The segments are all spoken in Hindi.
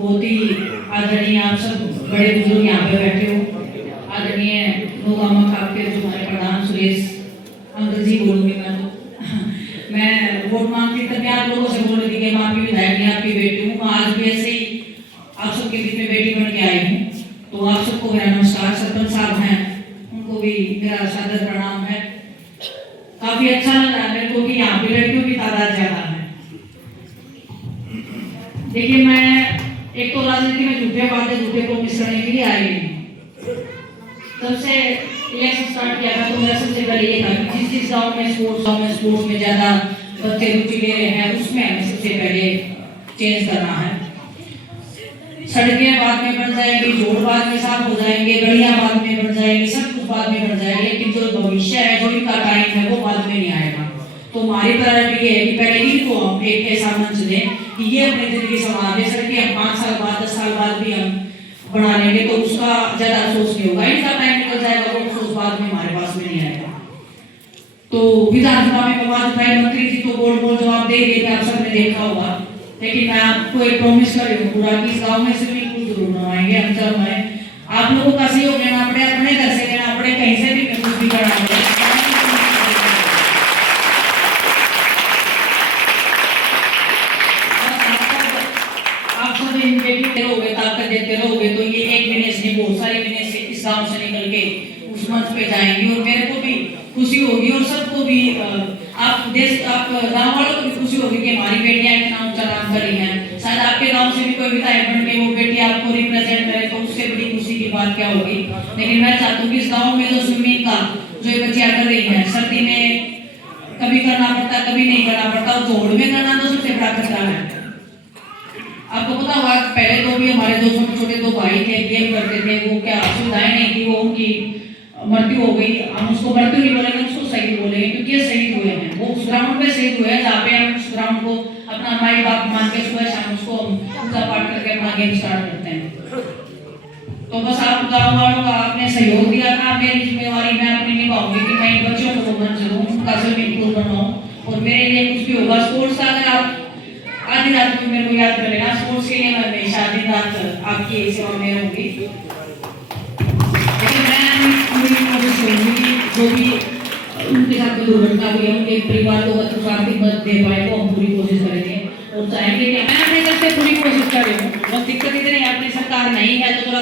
बहुत ही आदरणीय आप सब बड़े बुजुर्ग यहाँ पे बैठे हो, आदरणीय नोगामा आपके जो हमारे प्रधान सुरेश अंकल जी बोलूंगी मैं तो मैं वोट मांगती तब आप लोगों से बोल रही थी कि मैं आपकी विधायक नहीं आपकी बेटी हूँ। आज भी ऐसे ही आप सबके बीच में बेटी बन के आई हूँ। तो आप सबको मेरा नमस्कार। सरपंच साहब हैं उनको भी मेरा सादर प्रणाम है। काफी अच्छा लग रहा है मेरे को कि यहाँ पे लड़कियों की तादाद ज्यादा है। देखिए मैं एक तो राजनीति में झूठे वादे झूठे प्रोमिस करने के लिए आई नहीं। तब से इलेक्शन स्टार्ट किया था तो मेरा सबसे पहले ये था कि जिस गांव में स्पोर्ट्स में ज्यादा बच्चे रुचि ले रहे हैं उसमें हमें सबसे पहले चेंज करना है। सड़कें बाद में बन जाएंगी, रोड बाद में साफ हो जाएंगे, गलियां बाद में बन जाएंगी, सब कुछ बाद में बन जाएगा, लेकिन जो भविष्य है जो इनका टाइम है वो बाद में नहीं आएगा। तो हमारी प्रायोरिटी ये है कि पहले इनको हम एक ऐसा मंच दें कि ये अपनी जिंदगी संवार ले सके। हम 5 साल बाद 10 साल बाद भी हम बना लेंगे तो उसका ज्यादा अफसोस नहीं होगा। इनका टाइम निकल जाएगा वो अफसोस बाद में हमारे पास में नहीं आएगा। तो विधानसभा में विवाद उठाए मंत्री जी तो बोल जवाब दे रहे थे, आप सबने देखा होगा। लेकिन मैं आपको एक प्रॉमिस कर रही हूँ पूरा कि इस गाँव में स्विमिंग पूल जरूर बनवाएंगे हम जब हमारे आप लोगों का सहयोग लेना पड़े, अपने घर से लेना पड़े, कहीं से भी कुछ भी करना पड़े। आप सब इनके रहोगे, ताकत देते रहोगे तो ये एक बिजनेस नहीं बहुत सारे बिजनेस इस गाँव से निकल के उस मंच पे जाएंगे और मेरे को भी खुशी होगी और सबको भी आप गाँव वालों को भी खुशी होगी कि हमारी बेटियां इतना ऊंचा काम करी हैं। शायद आपके गांव से भी कोई विधायक बन के वो बेटी आपको रिप्रेजेंट करे तो उससे बड़ी खुशी की बात क्या होगी। लेकिन मैं चाहता हूँ कि इस गाँव में जो स्विमिंग का जो ये बच्चियां कर रही हैं, सर्दी में कभी करना पड़ता कभी नहीं करना पड़ता, जोड़ में करना तो सबसे बड़ा खतरा है। आपको पता होगा पहले तो भी हमारे दो छोटे दो भाई थे, गेम करते थे, वो क्या सुविधाएं नहीं थी, वो उनकी मृत्यु हो गई। हम उसको मृत्यु नहीं बोलेंगे, उसको शहीद बोलेंगे क्योंकि ये शहीद हुए हैं। वो उस ग्राउंड पे शहीद हुए हैं जहाँ पे हम उस ग्राउंड को अपना माई बाप मान के सुबह शाम उसको पूजा पाठ करके अपना गेम स्टार्ट करते हैं। तो बस आप गाँव वालों का आपने सहयोग दिया था, मेरी जिम्मेवारी मैं अपनी निभाऊंगी कि मैं इन बच्चों को मंच दूं, उनका स्विमिंग पूल बनाऊं और मेरे लिए कुछ भी होगा स्पोर्ट्स का। अगर आप आधी रात में मेरे को याद कर लेना, स्पोर्ट्स के लिए मैं हमेशा दिन रात आपकी सेवा में रहूंगी। जो भी उनके साथ कोई दुर्घटना हुई है उनके परिवार को आर्थिक मदद दे पाए तो हम पूरी कोशिश करेंगे और चाहेंगे कि मैं अपने तरफ से पूरी कोशिश कर रही हूँ। बहुत दिक्कत इतनी है अपनी सरकार नहीं है तो थोड़ा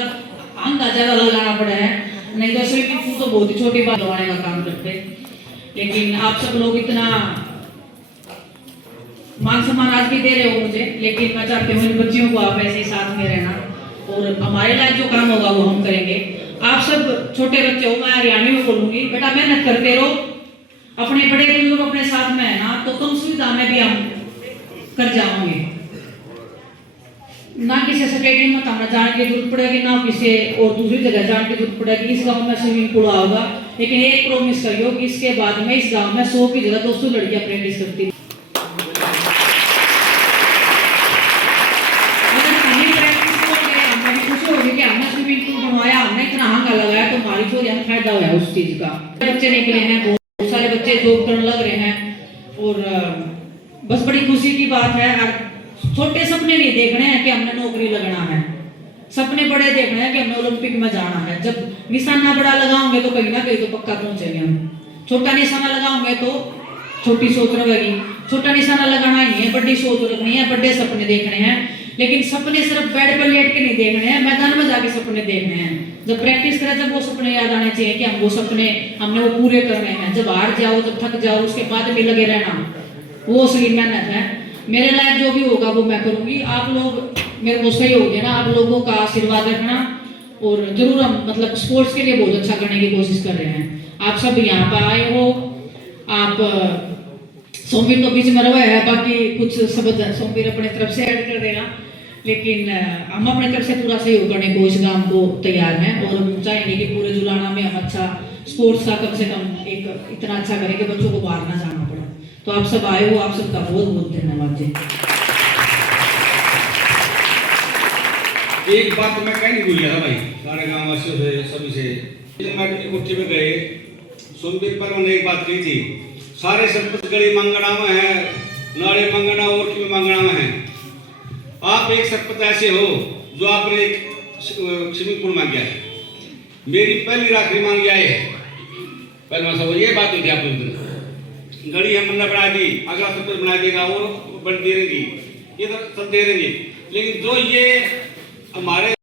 अंदाजा लगाना पड़ा है, नहीं तो स्विमिंग पूल तो बहुत ही छोटी बात लगाने का काम करते। लेकिन आप सब लोग इतना मान सम्मान आज भी दे रहे हो मुझे, लेकिन मैं चाहती हूँ इन बच्चियों को आप ऐसे ही साथ में रहना और हमारे लायक जो काम होगा वो हम करेंगे। आप सब छोटे बच्चे हो, मैं हरियाणवी में बोलूंगी, बेटा मेहनत करते रहो, अपने बड़े बुजुर्ग अपने साथ में है ना तो कम सुविधा में भी हम कर जाओगे। ना किसी सेक्रेटरी में हमें जाने की जरूरत पड़ेगी, ना किसी और दूसरी जगह जाने की जरूरत पड़ेगी। इस गांव में स्विमिंग पूल होगा, लेकिन एक प्रॉमिस करियो कि इसके बाद में इस गांव में 100 की जगह 200 लड़कियां प्रैक्टिस करती। हमने इतना हंगा लगाया तो हमारी जो यहाँ फायदा हुआ उस चीज का। बच्चे निकले हैं, बहुत सारे बच्चे जॉब करने लग रहे हैं और बस बड़ी खुशी की बात है। छोटे सपने नहीं देखने हैं कि हमने नौकरी लगना है, सपने बड़े देखने हैं कि हमने ओलंपिक में जाना है। जब निशाना बड़ा लगाओगे तो कहीं ना कहीं तो पक्का पहुंचेंगे हम। छोटा निशाना लगाओगे तो छोटी सोच रहेगी। छोटा निशाना लगाना ही नहीं है, बड़ी सोच रखनी है, बड़े सपने देखने हैं। लेकिन सपने सिर्फ बेड पर लेट के नहीं देखने हैं, मैदान में जाके सपने देखने हैं। जब प्रैक्टिस करें जब वो सपने याद आने चाहिए कि हम वो सपने हमने वो पूरे करने हैं। जब हार जाओ जब थक जाओ उसके बाद भी लगे रहना, वो असली मेहनत है। मेरे लायक जो भी होगा वो मैं करूंगी। आप लोग मेरे को सहयोग देना, आप लोगों का आशीर्वाद रखना और जरूर हम मतलब स्पोर्ट्स के लिए बहुत अच्छा करने की कोशिश कर रहे हैं। आप सब यहाँ पर आए हो, आप सोमवीर तो बीच में रहे हैं, बाकी कुछ शब्द सोमवीर अपने तरफ से ऐड कर देना, लेकिन हम अपने तरफ से पूरा सहयोग करने को इस काम को तैयार हैं और चाहेंगे कि पूरे जुलाना में हम अच्छा स्पोर्ट्स का कम से कम एक इतना अच्छा करें कि बच्चों को बाहर ना जाना पड़े। तो आप सब आए हो, आप सबका बहुत बहुत धन्यवाद जी। एक बात तो मैं कहीं नहीं भूल गया था भाई, सारे गाँव वासियों से सभी से जब मैं इकट्ठे में गए सोमवीर पर उन्होंने एक बात कही थी, सारे सरपंच गली मंगना में है, नाड़े मंगना और की मंगना में है। आप एक सरपंच ऐसे हो जो आपने एक स्विमिंग पूल मांग गया है, मेरी पहली राखी मांग गया है। पहले सब ये बात हुई थी आप दिन घड़ी हमने बना दी, अगला सरपंच बना देगा और बन दे देंगी, ये तो सब दे देंगे। लेकिन जो ये हमारे